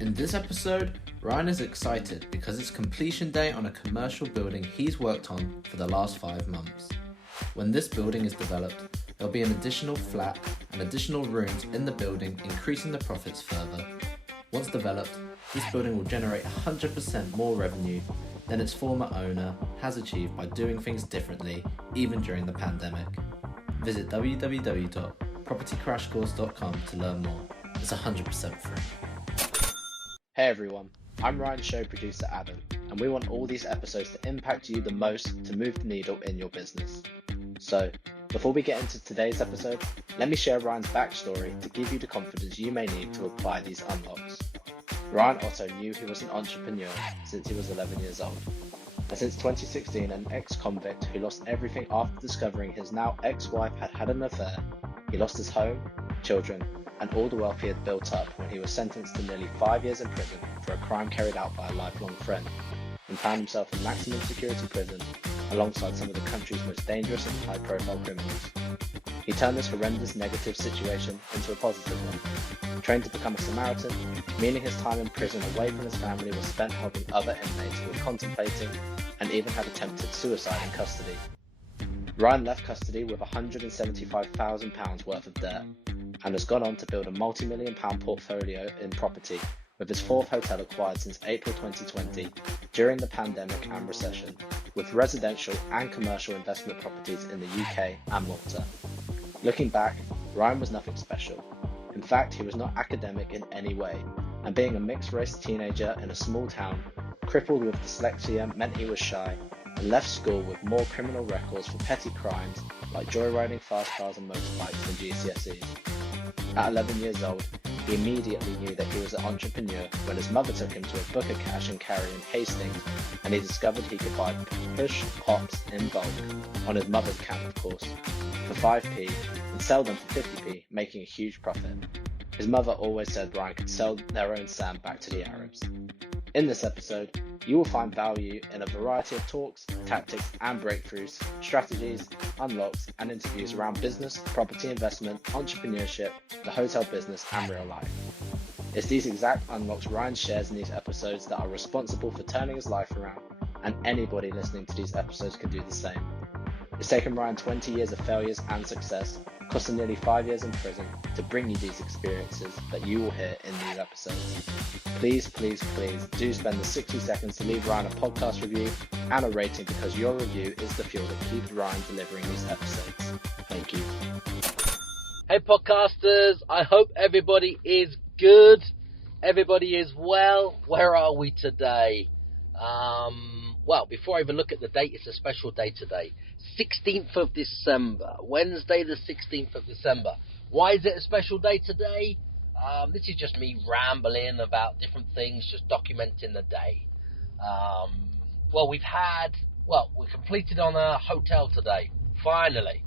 In this episode, Ryan is excited because it's completion day on a commercial building he's worked on for the last 5 months. When this building is developed, there'll be an additional flat and additional rooms in the building, increasing the profits further. Once developed, this building will generate 100% more revenue than its former owner has achieved by doing things differently, even during the pandemic. Visit www.propertycrashcourse.com to learn more. It's 100% free. Hey everyone, I'm Ryan's show producer Adam, and we want all these episodes to impact you the most to move the needle in your business. So, before we get into today's episode, let me share Ryan's backstory to give you the confidence you may need to apply these unlocks. Ryan Otto knew he was an entrepreneur since he was 11 years old, and since 2016 an ex-convict who lost everything after discovering his now ex-wife had an affair. He lost his home, children, and all the wealth he had built up when he was sentenced to nearly 5 years in prison for a crime carried out by a lifelong friend, and found himself in maximum security prison alongside some of the country's most dangerous and high-profile criminals. He turned this horrendous negative situation into a positive one, trained to become a Samaritan, meaning his time in prison away from his family was spent helping other inmates who were contemplating and even had attempted suicide in custody. Ryan left custody with £175,000 worth of debt, and has gone on to build a multi-million-pound portfolio in property, with his 4th hotel acquired since April 2020 during the pandemic and recession, with residential and commercial investment properties in the UK and Malta. Looking back, Ryan was nothing special. In fact, he was not academic in any way, and being a mixed-race teenager in a small town, crippled with dyslexia meant he was shy, and left school with more criminal records for petty crimes like joyriding fast cars and motorbikes than GCSEs. At 11 years old, he immediately knew that he was an entrepreneur when his mother took him to a Booker Cash and Carry in Hastings, and he discovered he could buy push pops in bulk, on his mother's account of course, for 5p and sell them for 50p, making a huge profit. His mother always said Ryan could sell their own sand back to the Arabs. In this episode, you will find value in a variety of talks, tactics and breakthroughs, strategies, unlocks and interviews around business, property investment, entrepreneurship, the hotel business and real life. It's these exact unlocks Ryan shares in these episodes that are responsible for turning his life around, and anybody listening to these episodes can do the same. It's taken Ryan 20 years of failures and success, costing nearly 5 years in prison, to bring you these experiences that you will hear in these episodes. Please do spend the 60 seconds to leave Ryan a podcast review and a rating, because your review is the fuel that keeps Ryan delivering these episodes. Thank you. Hey podcasters, I hope everybody is good, everybody is well. Where are we today? Well, before I even look at the date, it's a special day today. 16th of December, Wednesday the 16th of December. Why is it a special day today? This is just me rambling about different things, just documenting the day. We completed on a hotel today, finally.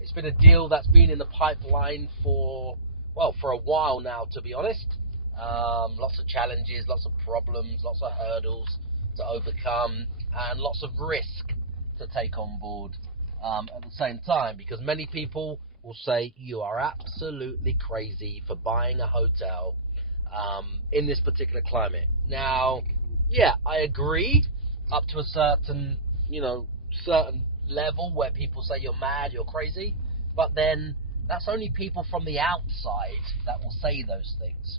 It's been a deal that's been in the pipeline for a while now, to be honest. Lots of challenges, lots of problems, lots of hurdles to overcome, and lots of risk to take on board at the same time, because many people will say you are absolutely crazy for buying a hotel in this particular climate. Now, yeah, I agree up to a certain level where people say you're mad, you're crazy, but then that's only people from the outside that will say those things.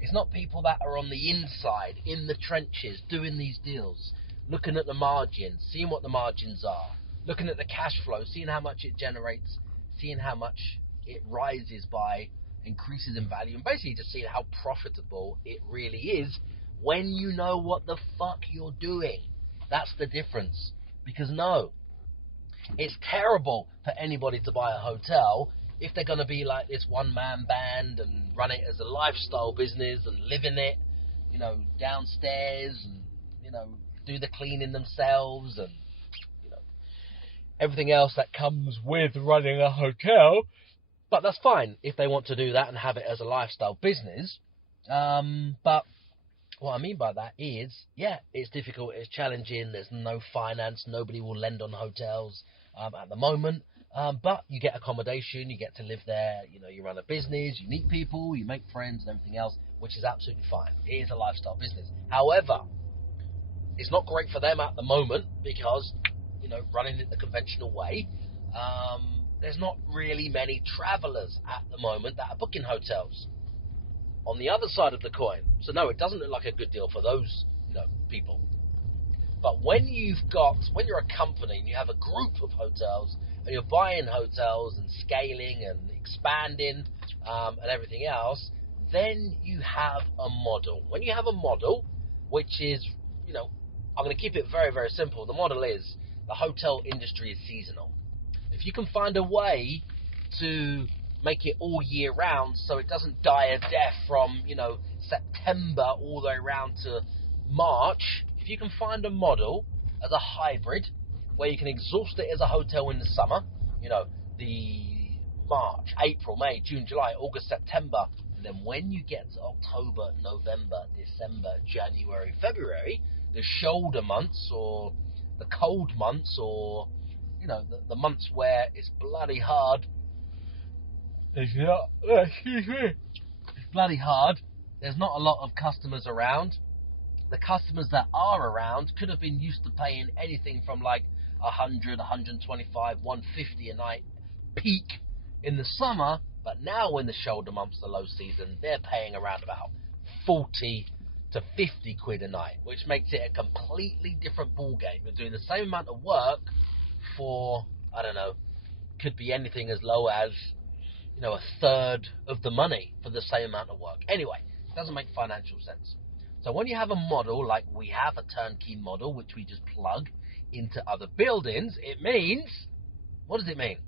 It's not people that are on the inside, in the trenches, doing these deals, looking at the margins, seeing what the margins are, looking at the cash flow, seeing how much it generates, seeing how much it rises by, increases in value, and basically just seeing how profitable it really is when you know what the fuck you're doing. That's the difference. Because no, it's terrible for anybody to buy a hotel if they're going to be like this one-man band and run it as a lifestyle business and live in it, downstairs and, do the cleaning themselves and, everything else that comes with running a hotel. But that's fine if they want to do that and have it as a lifestyle business. But what I mean by that is, it's difficult, it's challenging, there's no finance, nobody will lend on hotels at the moment. But you get accommodation, you get to live there, you run a business, you meet people, you make friends and everything else, which is absolutely fine. It is a lifestyle business. However, it's not great for them at the moment because, running it the conventional way, there's not really many travelers at the moment that are booking hotels. On the other side of the coin, so no, it doesn't look like a good deal for those, people. But when you're a company and you have a group of hotels and you're buying hotels and scaling and expanding and everything else, then you have a model. When you have a model, which is, I'm going to keep it very, very simple. The model is the hotel industry is seasonal. If you can find a way to make it all year round so it doesn't die a death from, September all the way around to March, if you can find a model as a hybrid where you can exhaust it as a hotel in the summer, the March, April, May, June, July, August, September, and then when you get to October, November, December, January, February, the shoulder months or the cold months or, the months where it's bloody hard. It's bloody hard. There's not a lot of customers around. The customers that are around could have been used to paying anything from like 100, 125, 150 a night peak in the summer, but now when the shoulder months, the low season, they're paying around about 40 to 50 quid a night, which makes it a completely different ball game. You're doing the same amount of work for, I don't know, could be anything as low as, a third of the money for the same amount of work. Anyway, it doesn't make financial sense. So when you have a model, like we have a turnkey model, which we just plug into other buildings, it means, what does it mean?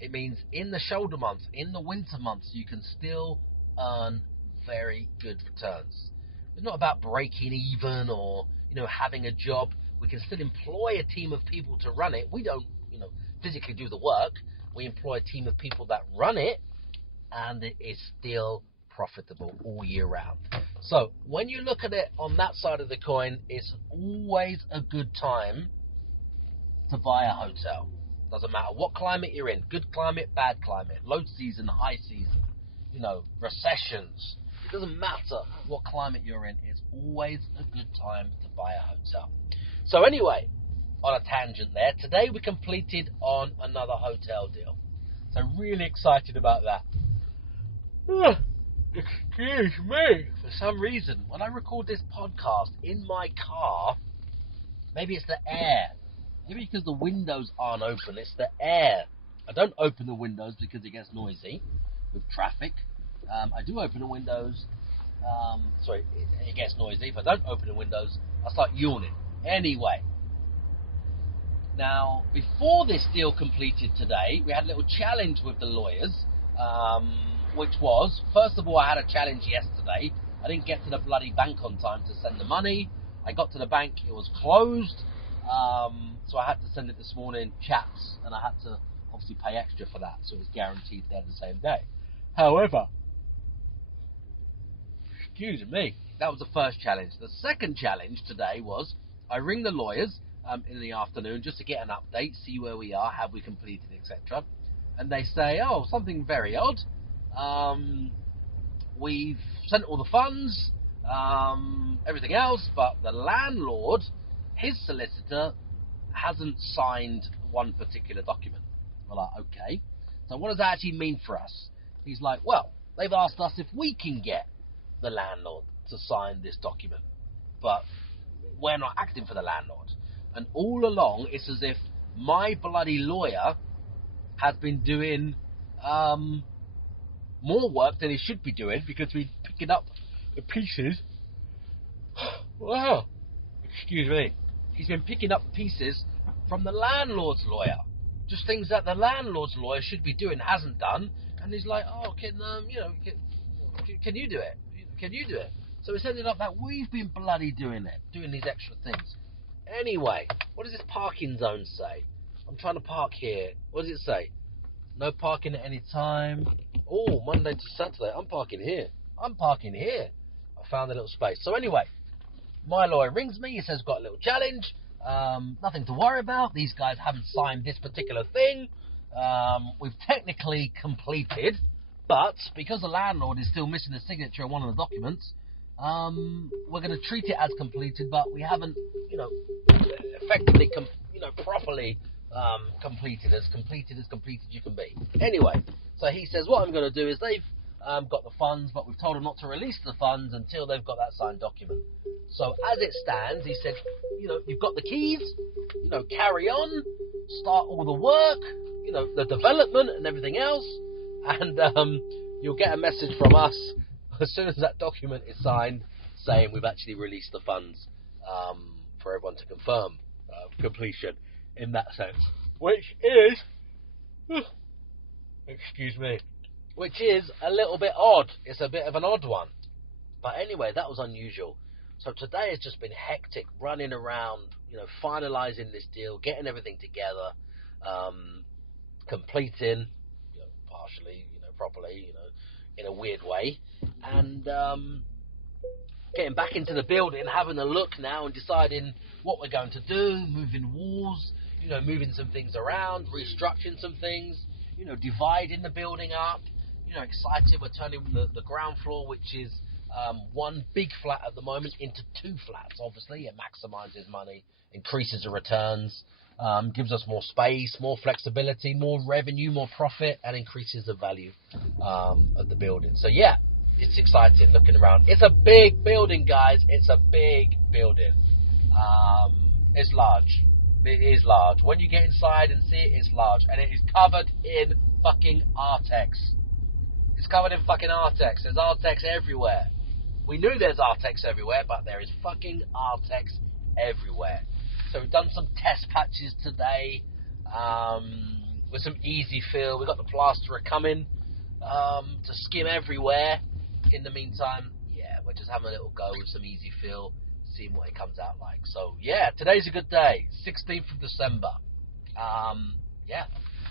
It means in the shoulder months, in the winter months, you can still earn very good returns. It's not about breaking even or, having a job. We can still employ a team of people to run it. We don't, physically do the work. We employ a team of people that run it, and it is still profitable all year round. So when you look at it on that side of the coin, it's always a good time to buy a hotel. Doesn't matter what climate you're in, good climate, bad climate, low season, high season, recessions. It doesn't matter what climate you're in, it's always a good time to buy a hotel. So anyway, on a tangent there, today we completed on another hotel deal. So really excited about that. Excuse me. For some reason, when I record this podcast in my car, maybe it's the air. Maybe because the windows aren't open, it's the air. I don't open the windows because it gets noisy with traffic. I do open the windows. It gets noisy. If I don't open the windows, I start yawning. Anyway. Now, before this deal completed today, we had a little challenge with the lawyers, which was, first of all, I had a challenge yesterday. I didn't get to the bloody bank on time to send the money. I got to the bank, it was closed, so I had to send it this morning, chaps, and I had to obviously pay extra for that, so it was guaranteed there the same day. However, excuse me, that was the first challenge. The second challenge today was, I ring the lawyers in the afternoon just to get an update, see where we are, have we completed, etc. And they say, oh, something very odd. We've sent all the funds, everything else, but the landlord, his solicitor, hasn't signed one particular document. We're like, okay. So what does that actually mean for us? He's like, well, they've asked us if we can get the landlord to sign this document, but we're not acting for the landlord. And all along, it's as if my bloody lawyer has been doing more work than he should be doing because we're picking up the pieces. Wow. Excuse me. He's been picking up the pieces from the landlord's lawyer. Just things that the landlord's lawyer should be doing, hasn't done. And he's like, oh, can you do it? Can you do it? So it's ended up that we've been bloody doing it, doing these extra things. Anyway, what does this parking zone say? I'm trying to park here. What does it say? No parking at any time. Oh, Monday to Saturday. I'm parking here. I found a little space. So anyway, my lawyer rings me. He says, got a little challenge. Nothing to worry about. These guys haven't signed this particular thing. We've technically completed, but because the landlord is still missing a signature on one of the documents, we're going to treat it as completed, but we haven't, effectively, properly completed as completed you can be. Anyway, so he says what I'm going to do is they've got the funds, but we've told them not to release the funds until they've got that signed document. So as it stands, he said, you've got the keys, carry on, start all the work, the development and everything else, and you'll get a message from us as soon as that document is signed saying we've actually released the funds for everyone to confirm completion in that sense, which is which is a little bit odd. It's a bit of an odd one, but anyway, that was unusual. So today has just been hectic, running around, finalising this deal, getting everything together, completing, partially, properly, in a weird way, and getting back into the building, having a look now and deciding what we're going to do, moving walls, moving some things around, restructuring some things, dividing the building up, excited. We're turning the ground floor, which is one big flat at the moment, into two flats. Obviously, it maximises money, increases the returns, gives us more space, more flexibility, more revenue, more profit, and increases the value of the building. So yeah, it's exciting looking around. It's a big building, guys. It's a big building. It's large. It is large. When you get inside and see it, it's large, and it is covered in fucking Artex. It's covered in fucking Artex. There's Artex everywhere. We knew there's Artex everywhere, but there is fucking Artex everywhere. So we've done some test patches today with some easy fill. We've got the plasterer coming to skim everywhere. In the meantime, yeah, we're just having a little go with some easy fill, seeing what it comes out like. So yeah, today's a good day, 16th of December.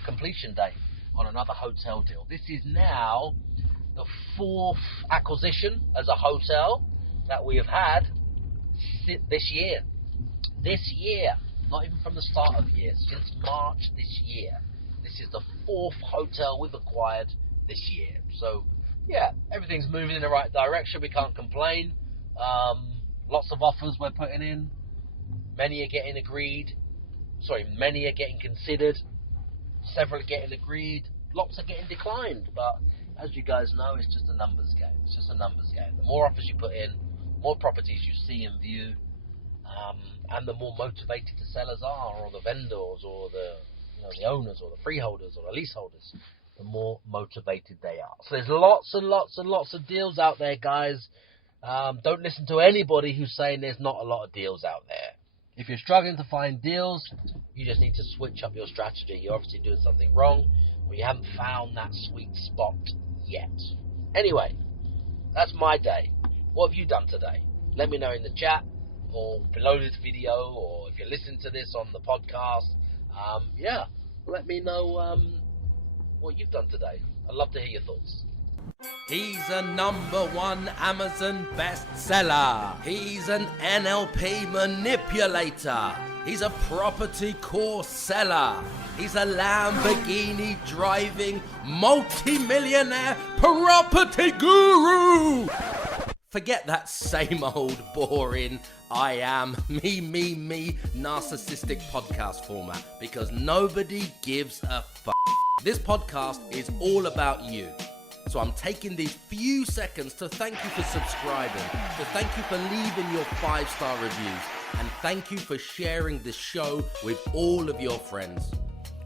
Completion day on another hotel deal. This is now the fourth acquisition as a hotel that we have had this year. This year, not even from the start of the year, since March this year. This is the fourth hotel we've acquired this year. So yeah, everything's moving in the right direction. We can't complain. Lots of offers we're putting in. Many are getting considered. Several are getting agreed. Lots are getting declined. But as you guys know, it's just a numbers game. It's just a numbers game. The more offers you put in, more properties you see and view, and the more motivated the sellers are, or the vendors, or the owners, or the freeholders, or the leaseholders, the more motivated they are. So there's lots and lots and lots of deals out there, guys. Don't listen to anybody who's saying there's not a lot of deals out there. If you're struggling to find deals, you just need to switch up your strategy. You're obviously doing something wrong, or you haven't found that sweet spot yet. Anyway, that's my day. What have you done today? Let me know in the chat, or below this video, or if you're listening to this on the podcast. Let me know what you've done today. I'd love to hear your thoughts. He's a #1 Amazon bestseller. He's an NLP manipulator. He's a property course seller. He's a Lamborghini driving multi-millionaire property guru. Forget that same old boring I am me narcissistic podcast format, because nobody gives a fuck. This podcast is all about you. So I'm taking these few seconds to thank you for subscribing, to thank you for leaving your 5-star reviews, and thank you for sharing this show with all of your friends.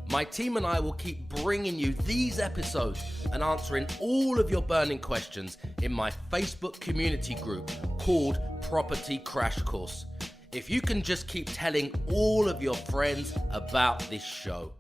My team and I will keep bringing you these episodes and answering all of your burning questions in my Facebook community group called Property Crash Course. If you can just keep telling all of your friends about this show.